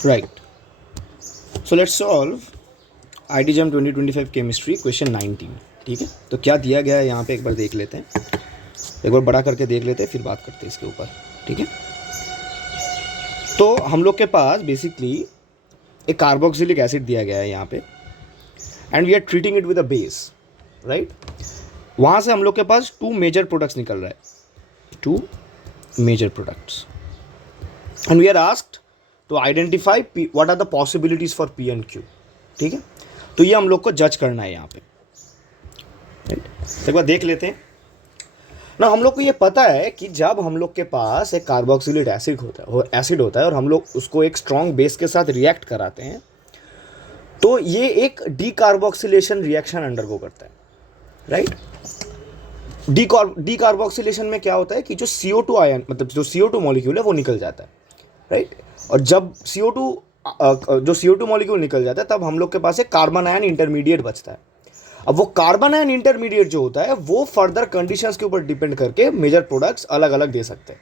Right, so let's solve IIT-JAM 2025 chemistry question 19। ठीक है, तो क्या दिया गया है यहाँ पे एक बार देख लेते हैं, एक बार बड़ा करके देख लेते हैं, फिर बात करते हैं इसके ऊपर। ठीक है, तो हम लोग के पास बेसिकली एक कार्बोक्सिलिक एसिड दिया गया है यहाँ पे, and we are treating it with a base, right. वहाँ से हम लोग के पास टू मेजर प्रोडक्ट्स निकल रहा है, two major products, and we are asked to identify what are the possibilities for P and Q। ठीक है, तो ये हम लोग को जज करना है यहाँ पे, राइट। एक बार देख लेते हैं ना। हम लोग को ये पता है कि जब हम लोग के पास एक कार्बोक्सिलिक एसिड होता है और हम लोग उसको एक स्ट्रॉन्ग बेस के साथ रिएक्ट कराते हैं, तो ये एक डीकार्बोक्सिलेशन रिएक्शन अंडरगो करता है, राइट। डीकार्बोक्सिलेशन में क्या होता है कि जो CO2 आयन, मतलब जो CO2 मॉलिक्यूल है वो निकल जाता है, राइट। और जब जो CO2 मॉलिक्यूल निकल जाता है तब हम लोग के पास एक कार्बन आयन इंटरमीडिएट बचता है। अब वो कार्बन आयन इंटरमीडिएट जो होता है वो फर्दर कंडीशंस के ऊपर डिपेंड करके मेजर प्रोडक्ट्स अलग अलग दे सकते हैं,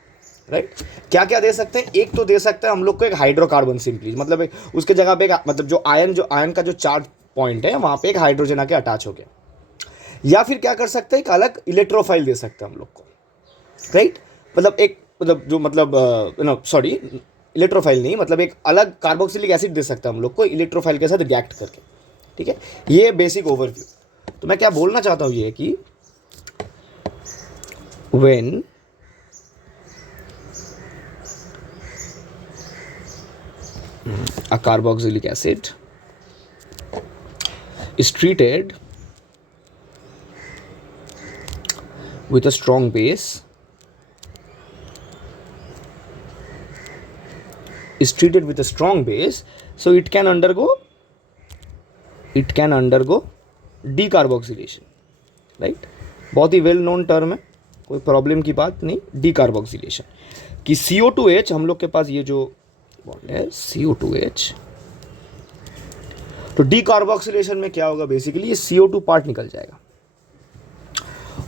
राइट। क्या क्या दे सकते हैं? एक तो दे सकते हैं हम लोग को एक हाइड्रोकार्बन सिंपली, मतलब उसके जगह पे मतलब जो आयन का जो चार्ज पॉइंट है वहाँ पे एक हाइड्रोजन आके अटैच हो गया। या फिर क्या कर सकते हैं, एक अलग इलेक्ट्रोफाइल दे सकते हैं हम लोग को, राइट। सॉरी, इलेक्ट्रोफाइल नहीं, मतलब एक अलग कार्बोक्सिलिक एसिड दे सकता है हम लोग को इलेक्ट्रोफाइल के साथ रिएक्ट करके। ठीक है, ये बेसिक ओवरव्यू। तो मैं क्या बोलना चाहता हूं ये कि when a carboxylic acid is treated with a strong base, so it can undergo decarboxylation, right. बहुत ही वेल नोन टर्म है, कोई प्रॉब्लम की बात नहीं। डीकार्बोक्सिलेशन कि CO2H हम लोग के पास ये जो बॉन्ड है CO2H, तो डीकार्बोक्सिलेशन में क्या होगा, बेसिकली ये CO2 पार्ट निकल जाएगा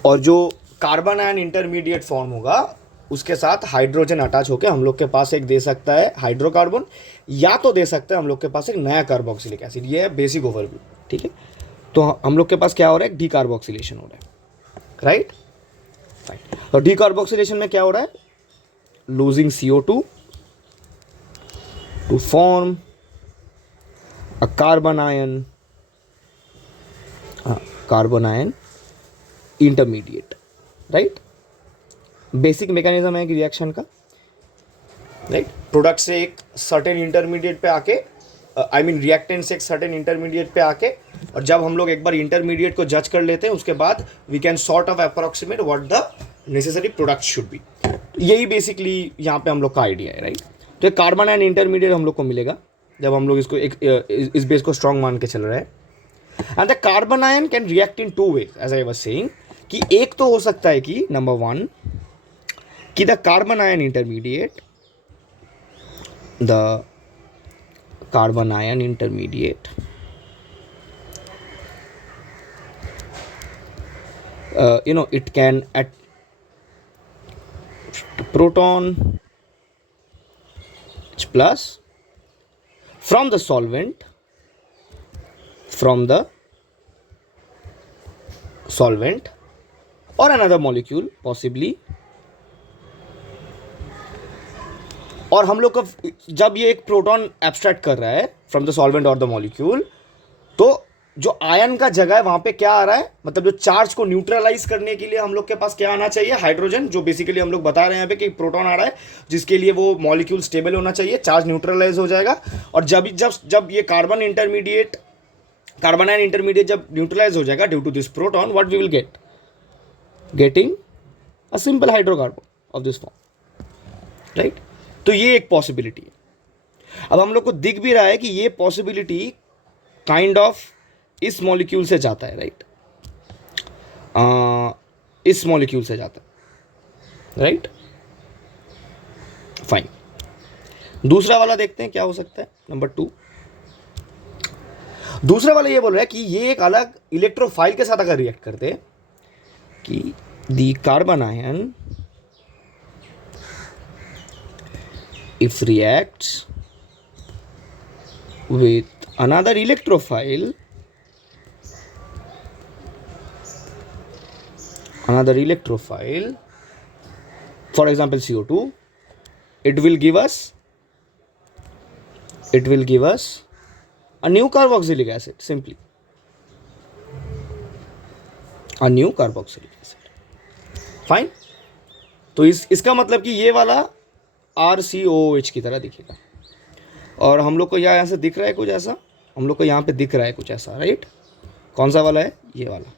और जो कार्बन आयन इंटरमीडिएट फॉर्म होगा उसके साथ हाइड्रोजन अटैच होकर हम लोग के पास एक दे सकता है हाइड्रोकार्बन, या तो दे सकता है हम लोग के पास एक नया कार्बोक्सिलिक एसिड। ये है बेसिक ओवरव्यू। ठीक है, तो हम लोग के पास क्या हो रहा है, डीकार्बोक्सिलेशन हो रहा है, राइट। और डीकार्बोक्सिलेशन में क्या हो रहा है, losing CO2 to form a carbanion intermediate, right. Basic mechanism है रिएक्शन का, राइट। प्रोडक्ट से एक सर्टेन इंटरमीडिएट पे आके, रिएक्टेंट से एक सर्टेन इंटरमीडिएट पे आके, और जब हम लोग एक बार इंटरमीडिएट को जज कर लेते हैं उसके बाद we can sort of approximate what the necessary product should be. यही बेसिकली यहाँ पे हम लोग का आइडिया है, राइट। तो एक कार्बन आयन इंटरमीडिएट हम लोग को मिलेगा जब हम लोग इसको इस बेस को स्ट्रॉन्ग मान के चल रहे हैं। And the carbanion can react in two ways, as I was saying, कि एक तो हो सकता है कि नंबर वन कि the carbanion intermediate it can at proton plus from the solvent or another molecule possibly, और हम लोग का जब ये एक प्रोटॉन एब्स्ट्रैक्ट कर रहा है फ्रॉम द सॉल्वेंट और द मॉलिक्यूल, तो जो आयन का जगह है वहां पे क्या आ रहा है, मतलब जो चार्ज को न्यूट्रलाइज करने के लिए हम लोग के पास क्या आना चाहिए, हाइड्रोजन। जो बेसिकली हम लोग बता रहे हैं यहाँ पे कि प्रोटॉन आ रहा है जिसके लिए वो मॉलिक्यूल स्टेबल होना चाहिए, चार्ज न्यूट्रलाइज हो जाएगा। और जब ये कार्बन आयन इंटरमीडिएट जब न्यूट्रलाइज हो जाएगा due to this proton, what we will getting a simple hydrocarbon of this form, right. तो ये एक पॉसिबिलिटी है। अब हम लोग को दिख भी रहा है कि ये पॉसिबिलिटी काइंड ऑफ इस मॉलिक्यूल से जाता है, राइट। इस मॉलिक्यूल से जाता है, राइट। फाइन, दूसरा वाला देखते हैं क्या हो सकता है। नंबर 2, दूसरा वाला ये बोल रहा है कि ये एक अलग इलेक्ट्रोफाइल के साथ अगर रिएक्ट करते कि the carbon ion if reacts with another electrophile, for example CO2, it will give us a new carboxylic acid, simply a new carboxylic acid. Fine. तो इसका मतलब कि ये वाला RCOOH की तरह दिखेगा, और हम लोग को यहाँ से दिख रहा है कुछ ऐसा, हम लोग को यहाँ पे दिख रहा है कुछ ऐसा, राइट. कौन सा वाला है? ये वाला.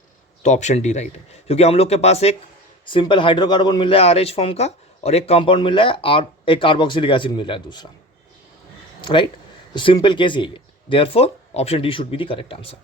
तो ऑप्शन डी राइट है, क्योंकि हम लोग के पास एक सिंपल हाइड्रोकार्बन मिल रहा है RH फॉर्म का, और एक कंपाउंड मिल रहा है एक कार्बोक्सिलिक एसिड मिल रहा है दूसरा, राइट. सिंपल केस यही है. Therefore option D should be the correct answer.